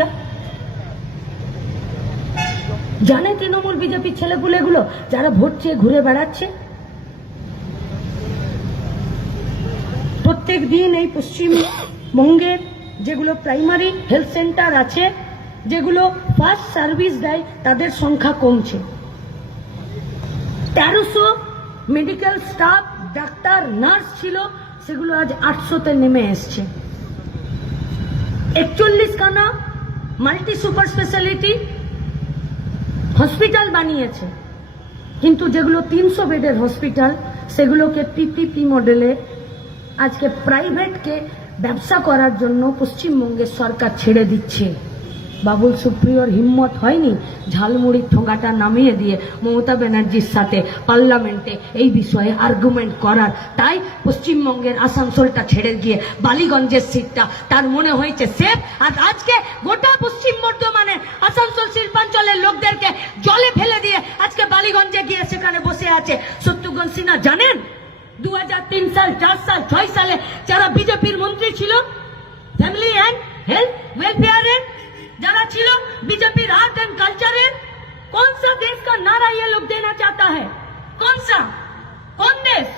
दिया? জানে তৃণমূল বিজেপি ছেলেপুলেগুলো যারা ভোট চেয়ে ঘুরে বেড়াচ্ছে? প্রত্যেক দিন এই পশ্চিমবঙ্গের যেগুলো প্রাইমারি হেলথ সেন্টার আছে, যেগুলো ফার্স্ট সার্ভিস দেয়, তাদের সংখ্যা কমছে। 1300 মেডিকেল স্টাফ, ডাক্তার, নার্স ছিল, সেগুলো আজ 800-তে নেমে এসছে। 41 খানা মাল্টি সুপার স্পেশালিটি হসপিটাল বানিয়েছে, কিন্তু যেগুলো 300 বেডের হসপিটাল, সেগুলোকে পিপিপি মডেলে আজকে প্রাইভেটকে ব্যবসা করার জন্য পশ্চিমবঙ্গের সরকার ছেড়ে দিচ্ছে। বাবুল সুপ্রিয়র হিম্মত হয়নি ঝালমুড়ির ঠোঙাটা নামিয়ে দিয়ে মমতা ব্যানার্জির সাথে পার্লামেন্টে এই বিষয়ে আর্গুমেন্ট করার, তাই পশ্চিমবঙ্গের আসানসোলটা ছেড়ে গিয়ে বালিগঞ্জের সিটটা তার মনে হয়েছে সেফ। আর আজকে গোটা পশ্চিম বর্ধমানের আসানসোল শিল্পাঞ্চলের লোকদেরকে জলে ফেলে দিয়ে আজকে বালিগঞ্জে গিয়ে সেখানে বসে আছে। শত্রুঘ্ন সিনহা জানেন 2003 সাল, 4 সাল, 6 সালে যারা বিজেপির মন্ত্রী ছিল, ফ্যামিলি এন্ড হেলথ ওয়েলফেয়ারের যারা ছিল, बीजेपी आर्ट एंड कल्चर है, कौन सा देश का नारा ये लोग देना चाहता है? कौन सा? कौन देश?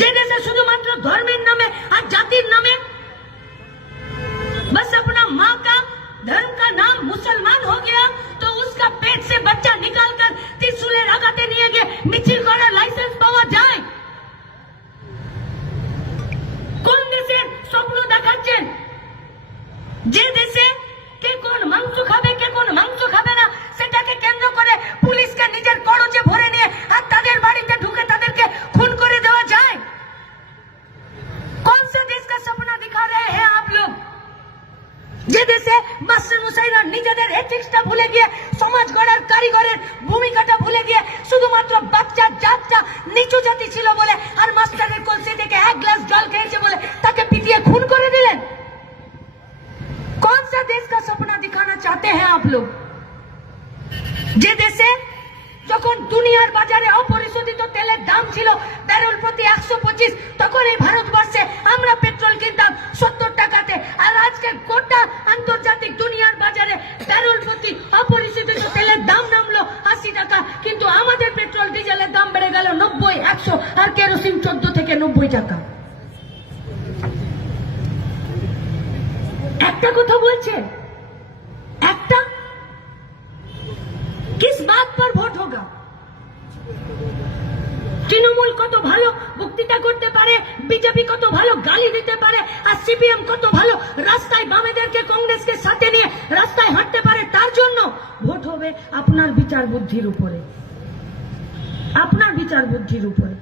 जे देशे शुधुमात्र धर्मेर नामे और जातिर नामे बस अपना माँ का धर्म का नाम मुसलमान हो गया तो उसका पेट से बच्चा निकालकर त्रिशूलेर आघाते निये गিয়ে মিছিল করার লাইসেন্স পাওয়া যায়? কোন দেশের স্বপ্ন দেখাচ্ছেন? যে দেশে কে কোন মাংস খাবে, কে কোন মাংস খাবে না, সেটাকে কেন্দ্র করে পুলিশকে নিজের খরচে ভরে নিয়ে আর তাদের বাড়িতে ঢুকে তাদেরকে খুন করে দেওয়া যায়। कौन सा देश का सपना दिखा रहे हैं आप लोग? যে দেশে মাস্টার মশাইরা নিজেদের এথিক্সটা ভুলে গিয়ে, সমাজ গড়ার কারিগরের ভূমিকাটা ভুলে গিয়ে শুধুমাত্র বাচ্চার জাতটা নিচু জাতি ছিল বলে আর মাস্টারের কলসি থেকে 1 গ্লাস জল খেয়েছে বলে তাকে পিটিয়ে খুন করে দিলেন। कौन सा देश का सपना दिखाना चाहते हैं आप लोग? যে দেশে যখন দুনিয়ার বাজারে অপরিশোধিত তেলের দাম ছিল ব্যারেল প্রতি 125, তখন এই ভারতবর্ষে আমরা পেট্রোল কিনতাম 70 টাকাতে, আর আজকে গোটা আন্তর্জাতিক দুনিয়ার বাজারে ব্যারেল প্রতি অপরিশোধিত তেলের দাম নামলো 80 টাকা, কিন্তু আমাদের পেট্রোল ডিজেলের দাম বেড়ে গেল 90, 100, আর কেরোসিন 14 থেকে 90 টাকা। একটা কথা বলছে, একটা किस बात पर ভোট होगा? তৃণমূল কত ভালো বক্তৃতা করতে পারে, বিজেপি কত ভালো গালি দিতে পারে, আর সিপিএম কত ভালো রাস্তায় বামেদেরকে কংগ্রেসকে সাথে নিয়ে রাস্তায় হাঁটতে পারে, তার জন্য ভোট হবে আপনার বিচার বুদ্ধির উপরে, আপনার বিচার বুদ্ধির উপরে।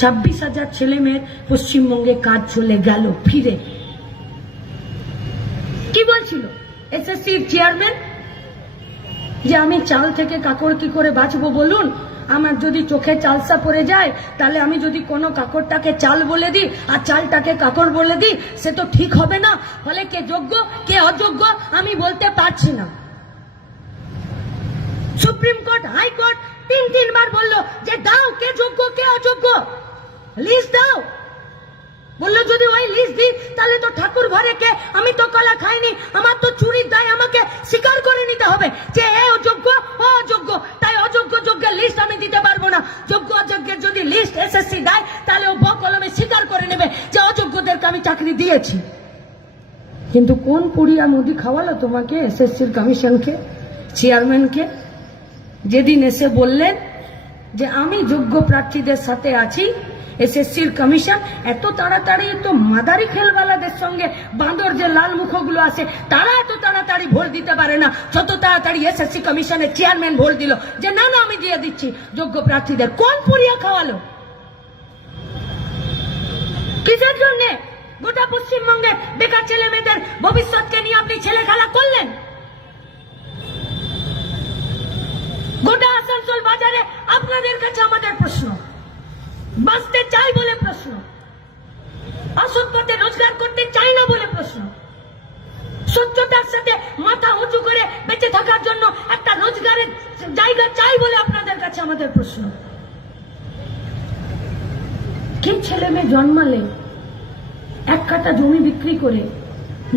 26,000 ছেলে মেয়ের পশ্চিমবঙ্গে কাজ চলে গেল ফিরে। কি বলছিল এসএসসির চেয়ারম্যান যে আমি চাল থেকে কাকড় কি করে বাঁচবো বলুন? আমার যদি চোখে চালসা পড়ে যায়, তাহলে আমি যদি কোনো কাকড়টাকে চাল বলে দিই আর চালটাকে কাকড় বলে দিই, সে তো ঠিক হবে না। ফলে কে যোগ্য কে অযোগ্য আমি বলতে পারছি না। সুপ্রিম কোর্ট, হাইকোর্ট 3 বার বললো যে দাও কে যোগ্য কে অযোগ্য, লিস্ট দাও। বললো যদি ওই লিস্ট দিই তাহলে তো ঠাকুর ঘরে কে, আমি তো কলা খাইনি, আমার তো চুরির দায় আমাকে স্বীকার করে নিতে হবে যে এ অযোগ্য ও অযোগ্য, তাই অযোগ্য যোগ্যের লিস্ট আমি দিতে পারবো না। যোগ্য অযোগ্যের যদি লিস্ট এসএসসি দেয় তাহলে ও বকলমে স্বীকার করে নেবে যে অযোগ্যদেরকে আমি চাকরি দিয়েছি। কিন্তু কোন পুড়িয়া মোদি খাওয়ালো তোমাকে, এসএসসির কমিশনকে, চেয়ারম্যানকে? যেদিন এসে বললেন যে আমি যোগ্য প্রার্থীদের সাথে আছি, এসএসসির কমিশন এত তাড়াতাড়ি তো মাদারি খেলওয়ালাদের সঙ্গে বাঁদর যে লাল মুখগুলো আছে তারা এত তাড়াতাড়ি ভোট দিতে পারে না, যত তাড়াতাড়ি এসএসসি কমিশনের চেয়ারম্যান ভোট দিল যে না না আমি দিয়ে দিচ্ছি যোগ্য প্রার্থীদের। কোন পুড়িয়া খাওয়ালো? কিসের জন্য? গোটা পশ্চিমবঙ্গের বেকার ছেলে মেয়েদের ভবিষ্যৎকে নিয়ে আপনি ছেলে খেলা করলেন। গোটা আসানসোল বাজারে আপনাদের কাছে আমাদের প্রশ্ন, বাঁচতে চাই বলে প্রশ্ন, অসৎ পথে রোজগার করতে চাই না বলে প্রশ্ন, সত্যতার সাথে মাথা উঁচু করে বেঁচে থাকার জন্য একটা রোজগারের জায়গা চাই বলে আপনাদের কাছে আমাদের প্রশ্ন। কি ছেলে মেয়ে জন্মালে 1 কাঠা কাঠা জমি বিক্রি করে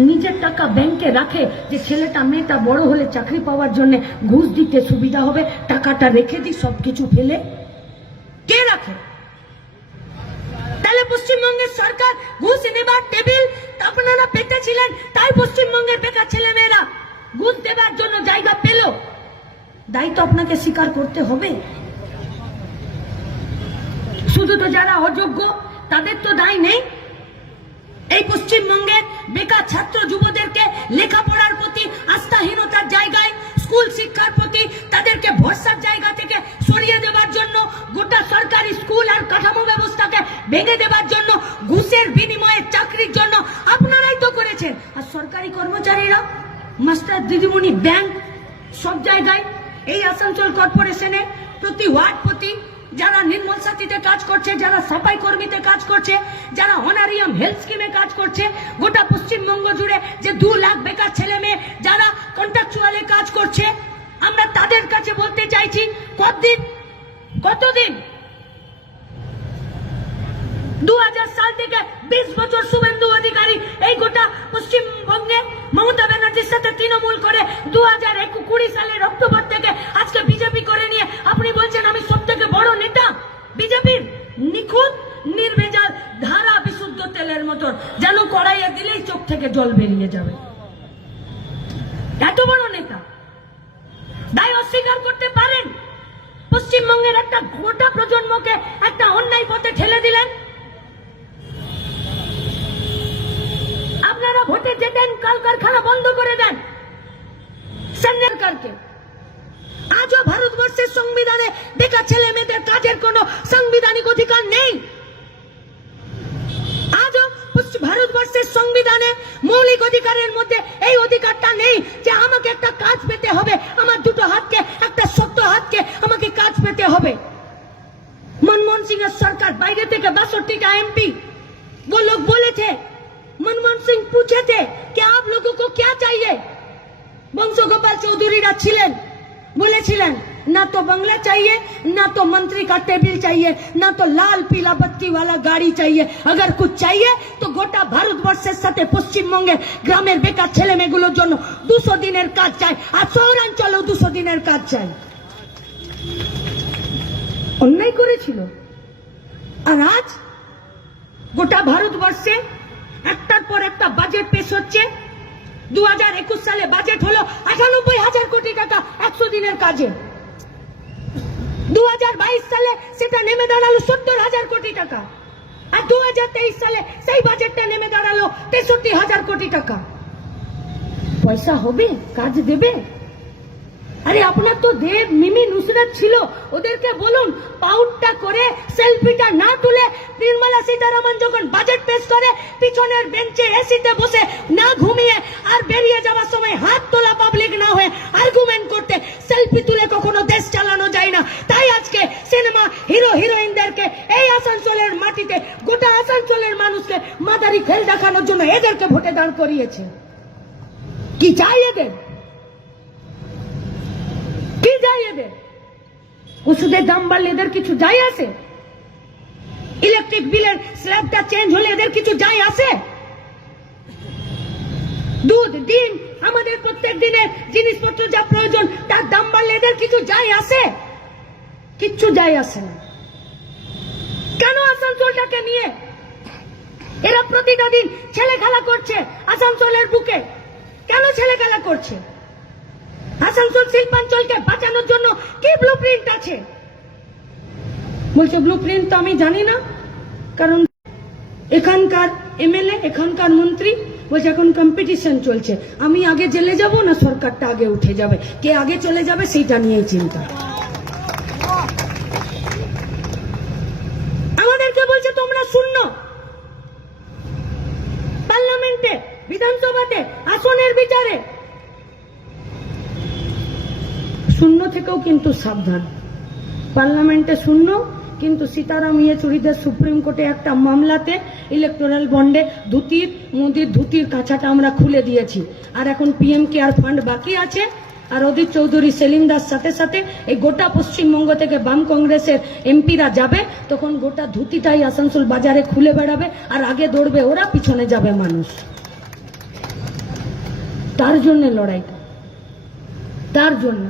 নিজের টাকা ব্যাংকে রাখে যে ছেলেটা মেয়েটা বড় হলে চাকরি পাওয়ার জন্য ঘুষ দিতে সুবিধা হবে, টাকাটা রেখে দিই সবকিছু ফেলে? কে রাখে? তাহলে পশ্চিমবঙ্গের সরকার ঘুষ নেবার টেবিল আপনারা পেতেছিলেন, তাই পশ্চিমবঙ্গের বেকার ছেলে মেয়েরা ঘুষ দেবার জন্য জায়গা পেল। দায়িত্ব আপনাকে স্বীকার করতে হবে। শুধু তো যারা অযোগ্য তাদের তো দায় নেই। এই পশ্চিমবঙ্গের বেকার ছাত্র যুবদেরকে লেখাপড়ার প্রতি আস্থাহীনতার জায়গায়, স্কুল শিক্ষার প্রতি তাদেরকে ভরসার জায়গা থেকে সরিয়ে দেওয়ার জন্য, গোটা সরকারি স্কুল আর কাঠামো ব্যবস্থাকে ভেঙে দেওয়ার জন্য, ঘুষের বিনিময়ে চাকরির জন্য আপনারাই তো করেছেন। আর সরকারি কর্মচারীরা, মাস্টার, দিদিমণি, ব্যাংক, সব জায়গায় এই আসানসোল কর্পোরেশনে প্রতি ওয়ার্ড প্রতি যারা নির্মল সাথীতে কাজ করছে, যারা সাফাই কর্মীতে কাজ করছে, যারা অনারিয়াম হেলথ স্কিমে কাজ করছে, গোটা পশ্চিমবঙ্গ জুড়ে যে 2 লাখ বেকার ছেলে মেয়ে যারা কন্ট্রাকচুয়ালে কাজ করছে, আমরা তাদের কাছে বলতে চাইছি, কতদিন 2000 সাল থেকে 20 বছর শুভেন্দু অধিকারী এই গোটা পশ্চিমবঙ্গে মমতা ব্যানার্জির সাথে তৃণমূল করে 2020 সালের অক্টোবর থেকে আজকে বিজেপি করে নিয়ে আপনি বলছেন আমি সব থেকে বড় নেতা। বিজেপির নিখুঁত নির্ভেজাল ধারা বিশুদ্ধ তেলের মতন, যেন কড়াইয়ে দিলেই চোখ থেকে জল বেরিয়ে যাবে। এত বড় নেতা দায় অস্বীকার করতে পারেন? পশ্চিমবঙ্গের একটা গোটা প্রজন্মকে একটা অন্যায় পথে ঠেলে দিলেন। আপনারা ভোটে যেতেন, কলকারখানা বন্ধ করে দেন সরকারকে। আজও ভারতবর্ষের সংবিধানে বেকার ছেলে মেয়েদের কাজের কোন সাংবিধানিক অধিকার নেই। আজও ভারতবর্ষের সংবিধানে মৌলিক অধিকারের মধ্যে এই অধিকারটা নেই যে আমাকে একটা কাজ পেতে হবে, আমার দুটো হাতকে, একটা শক্ত হাতকে আমাকে কাজ পেতে হবে। मनमोहन सिंह सरकार বাইরে থেকে 62টা एमपी वो लोग बोले थे, मनमोहन सिंह पूछे थे कि आप लोगों को क्या चाहिए? বংশগোপাল চৌধুরীরা ছিলেন, বলেছিলেন ना तो बंगला चाहिए, ना तो मंत्री का टेबल चाहिए, ना तो लाल पीला बत्ती वाला गाड़ी चाहिए। अगर कुछ चाहिए तो गोटा ভারতবর্ষের সাথে পশ্চিমবঙ্গের গ্রামের বেকার ছেলে মেয়েগুলোর জন্য 200 দিনের কাজ চাই, আর শহরাঞ্চলেও 200 দিনের কাজ চাই। অন্যায় করেছিল। আর আজ গোটা ভারতবর্ষে একটার পর একটা বাজেট পেশ হচ্ছে। 2021 সালে বাজেট হলো 98,000 কোটি টাকা 100 দিনের কাজে। 2022 সালে সেটা নেমে দাঁড়ালো 70,000 কোটি টাকা, আর 2023 সালে সেই বাজেটটা নেমে দাঁড়ালো 63,000 কোটি টাকা। পয়সা হবে, কাজ দেবে? আরে আপনার তো দেব মিমি নুসরাত ছিল, ওদেরকে বলুন পাউডটা করে সেলফিটা না তুলে নির্মলা সীতারামন যখন বাজেট পেশ করে পিছনের বেঞ্চে এসিতে বসে না ঘুমিয়ে আর বেরিয়ে যাওয়ার সময় হাত তোলা পাবলিক না হয়ে আর্গুমেন্ট করতে, সেলফি তুলে কখনো দেশ চালানো যায় না। তাই আজকে সিনেমা হিরো হিরোইনদেরকে এই আসানসোলের মাটিতে গোটা আসানসোলের মানুষকে মাদারি খেল দেখানোর জন্য এদেরকে ভোটে দাঁড় করিয়েছে। কি চাই এদের? কি যায় এদের? ওষুধের দাম বাড়লে এদের কিছু যায় আসে? ইলেকট্রিক বিলের স্ল্যাবটা চেঞ্জ হলে এদের কিছু যায় আসে? দুধ, ডিম, আমাদের প্রত্যেক দিনের জিনিসপত্র যা প্রয়োজন তার দাম বাড়লে এদের কিছু যায় আসে? কিচ্ছু যায় আসে না। কেন আসানসোলটাকে নিয়ে এরা প্রতিটা দিন ছেলে খেলা করছে আসানসোলের বুকে? কেন ছেলে খেলা করছে? আসানসোল শিল্পাঞ্চলকে বাঁচানোর জন্য কি ব্লুপ্রিন্ট আছে? বলছে ব্লুপ্রিন্ট তো আমি জানি না, কারণ এখানকার এমএলএ, এখানকার মন্ত্রী বলছে এখন কম্পিটিশন চলছে, আমি আগে জেলে যাব না সরকারটা আগে উঠে যাবে, কে আগে চলে যাবে সেইটা নিয়েই চিন্তা। আমাদেরকে বলছে তোমরা শূন্য, পার্লামেন্টে, বিধানসভাতে, আসনের বিচারে শূন্য থেকেও কিন্তু সাবধান। পার্লামেন্টে শূন্য, কিন্তু সীতারাম ইয়েচুরিদের সুপ্রিম কোর্টে একটা মামলাতে ইলেকটোরাল বন্ডে মোদির ধুতির কাঁচাটা আমরা খুলে দিয়েছি, আর এখন পিএম কেয়ার ফান্ড বাকি আছে, আর অধীর চৌধুরী সেলিম দাস সাথে সাথে এই গোটা পশ্চিমবঙ্গ থেকে বাম কংগ্রেসের এমপিরা যাবে, তখন গোটা ধুতিটাই আসানসোল বাজারে খুলে বেড়াবে, আর আগে দৌড়বে ওরা, পিছনে যাবে মানুষ। তার জন্য লড়াইটা, তার জন্য।